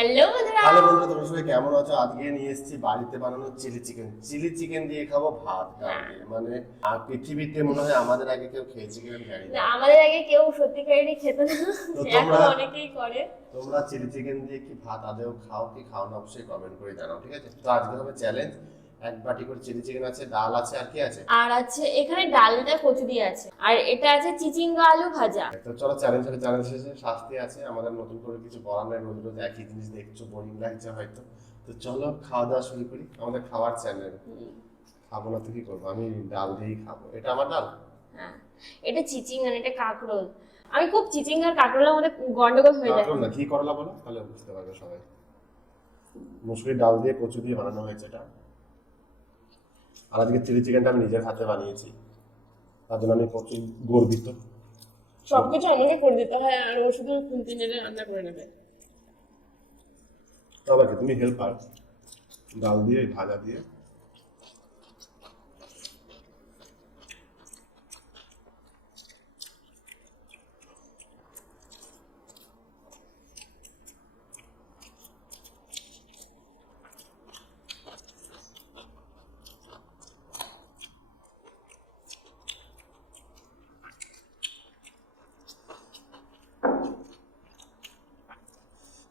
Hello বন্ধুরা hello বন্ধুরা তোমরা সবাই কেমন আছো? আজকে নিয়ে এসেছি বাড়িতে বানানো চিলি চিকেন চিলি চিকেন দিয়ে খাব ভাত ডাল মানে আর পৃথিবীতে মনে হয় আমাদের আগে কেউ খেয়েছে কিনা জানি না, আমাদের আগে কেউ সত্যিকারেরই খেত না। এখন তোমরা- অনেকেই করে। তোমরা চিলি চিকেন দিয়ে কি ভাত আদেও খাও কি খাও না অবশ্যই কমেন্ট করে জানাও ঠিক আছে? তো আজকে হবে চ্যালেঞ্জ এক বাটি করে চিলি চিকেন আছে ডাল আছে আর কি আছে? আর আছে এখানে ডালটা কচুরি আছে। আর এটা আছে চিচিঙ্গা আলু ভাজা। তো চলো চ্যালেঞ্জ হবে চ্যালেঞ্জ শেষে শাস্তি আছে আমাদের নতুন করে কিছু বলার নাই রোজ রোজ একই জিনিস দেখছ বোরিং লাগছে হয়তো। তো চলো খাওয়া দাওয়া শুরু করি আমাদের খাওয়ার চ্যানেল খাব না তো কি করব? আমি ডাল দিয়েই খাব। এটা আমার ডাল? হ্যাঁ। এটা চিচিঙ্গা এটা কাঁকরোল। আমি খুব চিচিঙ্গা আর কাঁকরোলের মধ্যে গন্ডগোল হয়ে যায় কাঁকরোল না কি করলা বলো? তাহলে বুঝতে পারবে সবাই। মুসুরি ডাল দিয়ে কচু দিয়ে বানানো হয়েছে এটা। আর আজকে চিলি চিকেনটা আমি নিজের হাতে বানিয়েছি। তার জন্য আমি প্রচুর গর্বিত। সবকিছু আমাকে করে দিতে হয় আর ও শুধু খুন্তি নেড়ে রান্না করে নেবে। তবে কি তুমি হেল্পার ডাল দিয়ে ভাজা দিয়ে?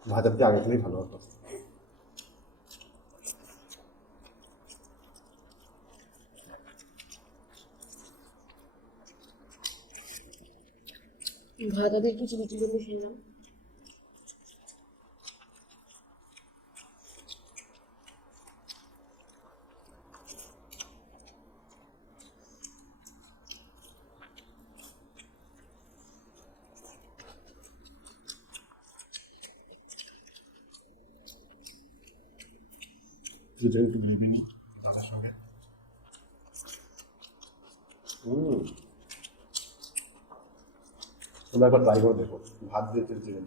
ভাজা থেকে আগে খেলেই ভালো হতো। ভাজা কিছু একটু চিলি চিলি মিশিয়ে একটু গ্রেভি নিই ভাতের সঙ্গে তোমরা একবার ট্রাই করে দেখো। ভাত দিয়ে তেল চিকেন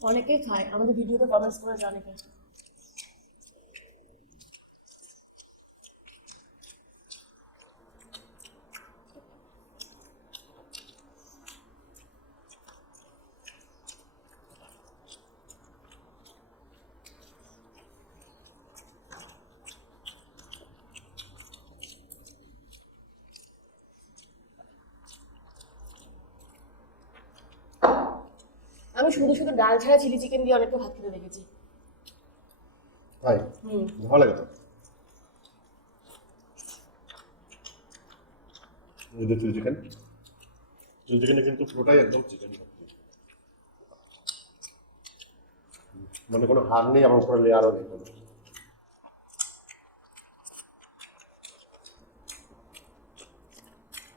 অনেকেই খায়। আমাদের ভিডিওতে কমেন্টস করে অনেকে আমি শুধু শুধু ডাল ছাড়া চিলি চিকেন দিয়ে অনেকটা ভাত খেতে দেখেছি। তাই? ভালো লাগে তো। এই যে চিলি চিকেন। চিলি চিকেনে কিন্তু পুরোটাই একদম চিকেন মানে কোনো হার নেই আমার উপরে লেয়ারও নেই কোনো।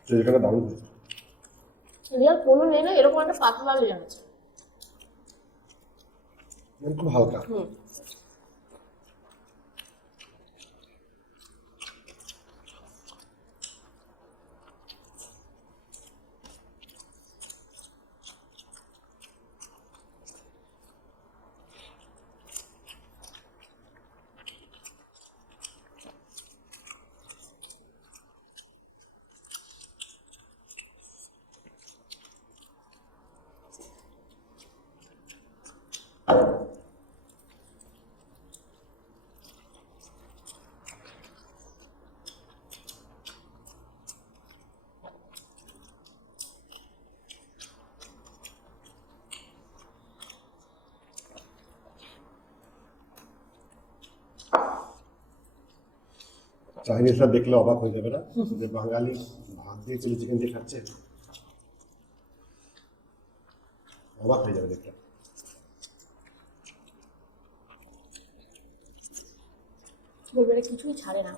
চিলি চিকেনটা দারুণ রিয়াল কোনো নেই না এরকম একটা পাতলা লেয়ার আছে। মানে খুব হালকা হুম চাইনিজরা দেখলে অবাক হয়ে যাবে না? যে বাঙালি ভাত দিয়ে চিলি চিকেন দিয়ে খাচ্ছে, অবাক হয়ে যাবে দেখলে বলবে কিছুই ছাড়ে না।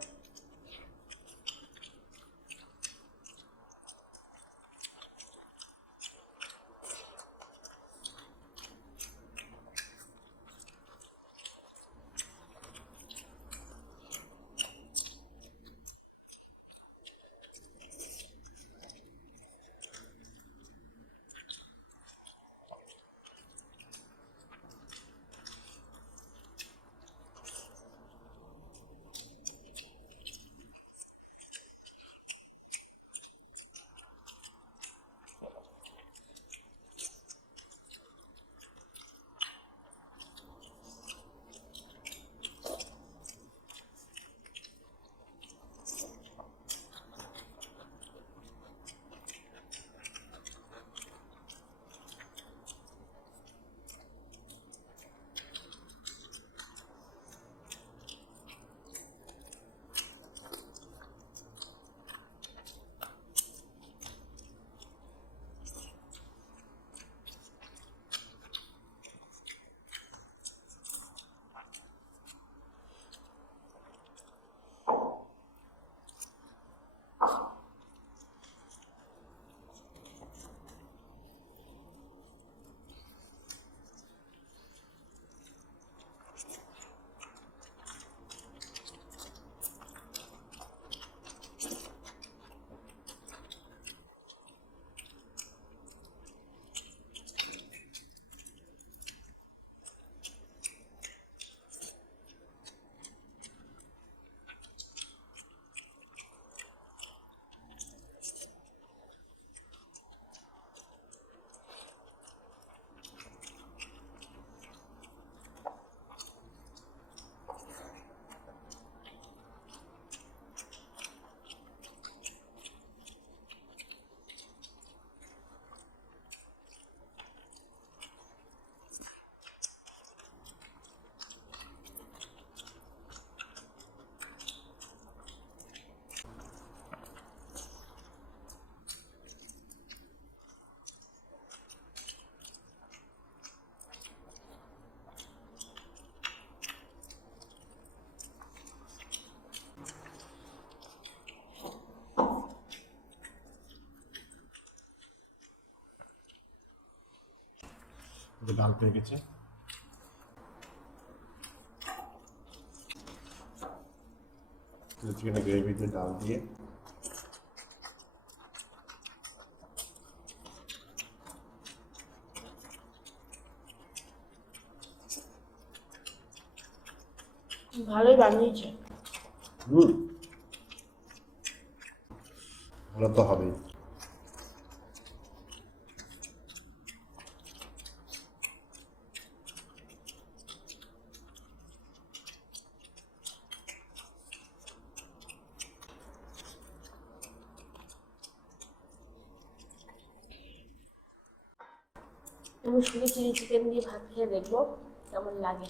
যে ডাল পেয়ে গেছে। চিকেনের গ্রেভিতে ডাল দিয়ে। ভালোই বানিয়েছে। হুম। ভালো তো হবেই। আমি শুধু চিলি চিকেন দিয়ে ভাত খেয়ে দেখব কেমন লাগে?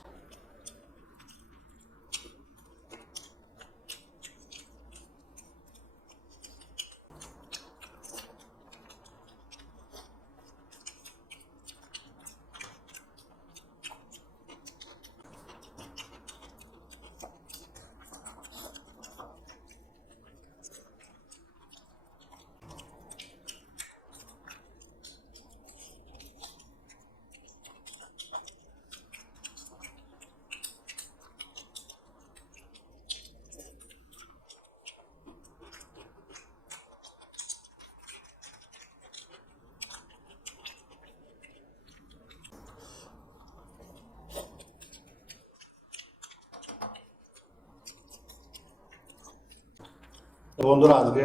বন্ধুরা আজকে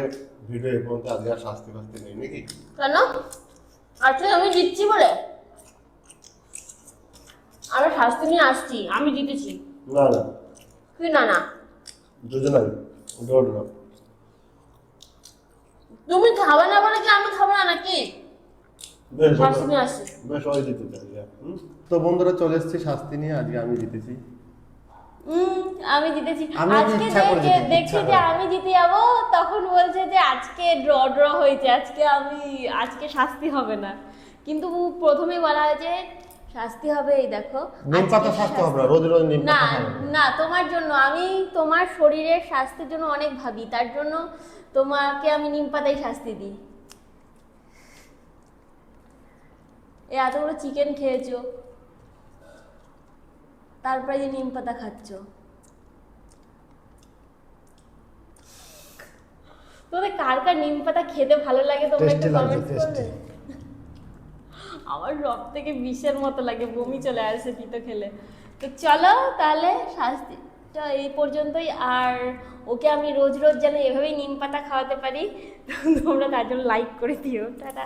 ভিডিও এই পর্যন্ত। আজকে আর শাস্তি ফাস্তি নেই নাকি? কেন? আজকে আমি জিতছি বলে? আমি শাস্তি নিয়ে আসছি আমি জিতেছি। না না। না না? দুজনাই ডোর না তুমি খাবে না বলে কি আমি খাব না নাকি? বেশ শাস্তি নিয়ে আসছি। বেশ ওই জিতে চাই তো বন্ধুরা চলে এসেছি শাস্তি নিয়ে। আজকে আমি জিতেছি। আমি জিতেছি। আজকে জিতেছি, দেখছি যে আমি জিতে যাব তখন বলছে যে আজকে ড্র ড্র হয়েছে আজকে আমি আজকে শাস্তি হবে না। কিন্তু প্রথমেই বলা হয়েছে শাস্তি হবে এই দেখো। নিম পাতা শাস্তি হবে না রোজ রোজ নিম না তোমার জন্য আমি তোমার শরীরের স্বাস্থ্যের জন্য অনেক ভাবি তার জন্য তোমাকে আমি নিম পাতাই শাস্তি দিই। এ এতগুলো চিকেন খেয়েছো। তারপরে যে নিম পাতা খাচ্ছ। তোমাদের কার কার নিম পাতা খেতে ভালো লাগে তোমরা একটু কমেন্ট করবে। আমার রব থেকে বিষের মতো লাগে বমি চলে আসে তিতো খেলে। তো চলো তাহলে শাস্তিটা এই পর্যন্তই। আর ওকে আমি রোজ রোজ যেন এভাবেই নিম পাতা খাওয়াতে পারি তোমরা তার জন্য লাইক করে দিও। টাটা।